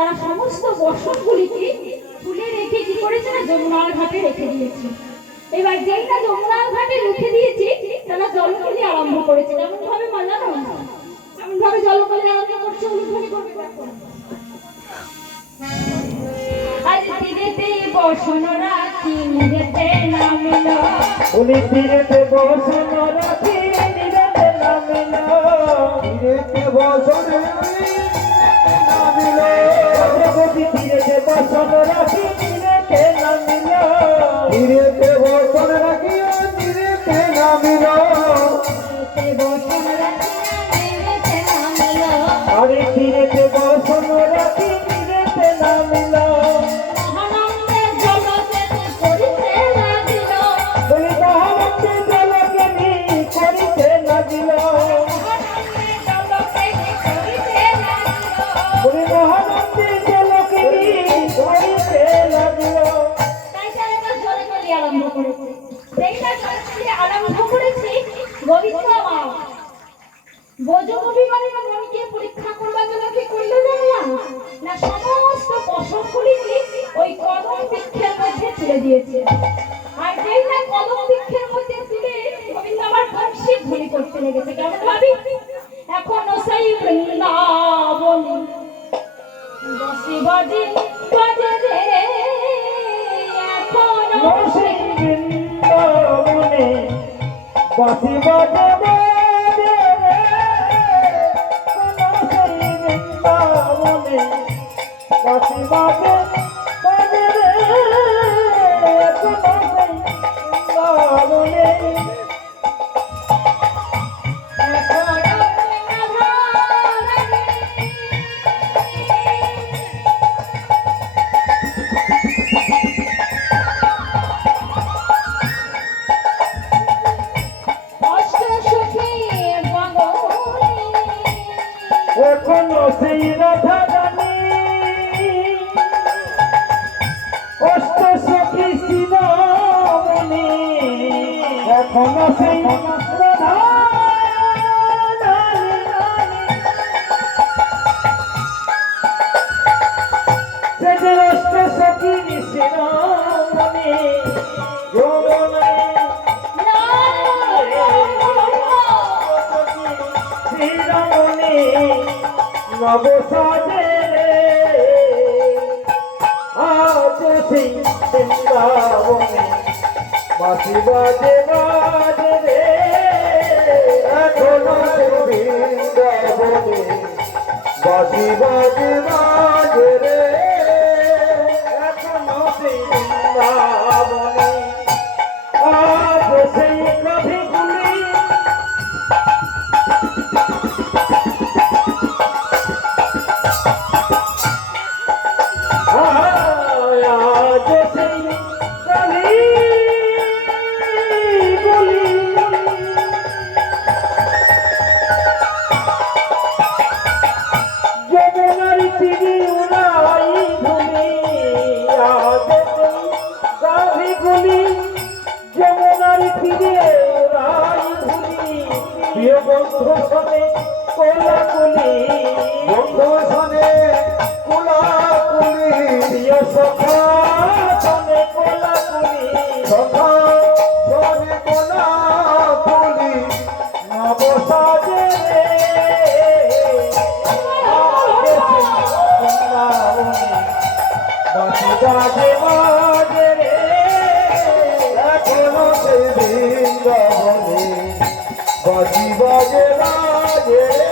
তারা সমস্ত বসনগুলিকে তুলে রেখে কি করেছে না যমুনার ঘাটে রেখে দিয়েছে। এবার যেই না যমুনার ঘাটে রেখে দিয়েছে তারা জলকলি আরম্ভ করেছে। কেমন ভাবে মানানো, কেমন ভাবে জলকলি আরম্ভ করছে, উলুধ্বনি করবে দেখো। আজ তীরেতে বসন রাখি নিরেতে নামিল, উনি তীরেতে বসন রাখি নিরেতে নামিল, তীরেতে বসন নামিল, ভগবতী তীরেতে বসন রাখি নিরেতে নামিল, তীরেতে বসন রাখি নিরেতে নামিল, তীরেতে বসন রাখি নিরেতে নামিল, আরে তীরেতে বসন রাখি নিরেতে নামিল, মহানন্দে জলকে করিতে লাগিল, বলি মহানন্দে জলকে করিতে লাগিল, মহানন্দে জলকে করিতে লাগিল। বলি মহানন্দে জলকে করিতে লাগিল। তাই তারা এবার জলকলি আরম্ভ করেছে। সেইটা জলকলি আরম্ভ করেছে গোবিন্দ মা বোজকবিগণের মনকে পরীক্ষা করবার জন্য কি করলো জানো না, সমস্ত পশমগুলিকে ওই কদম বৃক্ষের মধ্যে তুলে দিয়েছে। আর যেই না কদম বৃক্ষের মধ্যে তুলে গোবিন্দ আমার বংশী ধ্বনি করতে লেগেছে। কেমন ভাবি, এখনো সেই বৃন্দাবনে বসে বাজে বাজে রে, এখনো সেই বৃন্দাবনে বাঁশি বাজে বাজে রে, সেই বৃন্দাবনে বাঁশি বাজে বাজে রে, সেই বৃন্দাবনে এখনো সেই রাধা রানী অষ্ট সখী শিরোমণি, এখনো সেই রাধা রানী, সে যে অষ্ট সখী শিরোমণি যমুনায় শিরোমণি নব সাজে রে, আজ সেই বৃন্দাবনে বাঁশি বাজে বাজে রে, এখনো সেই বৃন্দাবনে বাঁশি বাজে বাজে রে, এখনো সেই বৃন্দাবনে আজ সেই কবিগুলি আজ সেই কবিগুলি যমুনার তীরে উড়াই ভূমি, আজ সেই কবিগুলি যমুনার তীরে উড়াই ভূমি, প্রিয় বন্ধু শোনে কোলাকুলি, বন্ধু শোনে কোলাকুলি, প্রিয় সখা শোনে কোলাকুলি, সখা শোনে কোলাকুলি, নব সাজে রে, আজ সেই বৃন্দাবনে বাঁশি বাজে বাজে রে, এখনো সেই বৃন্দাবনে বাঁশি বাজে বাজে রে।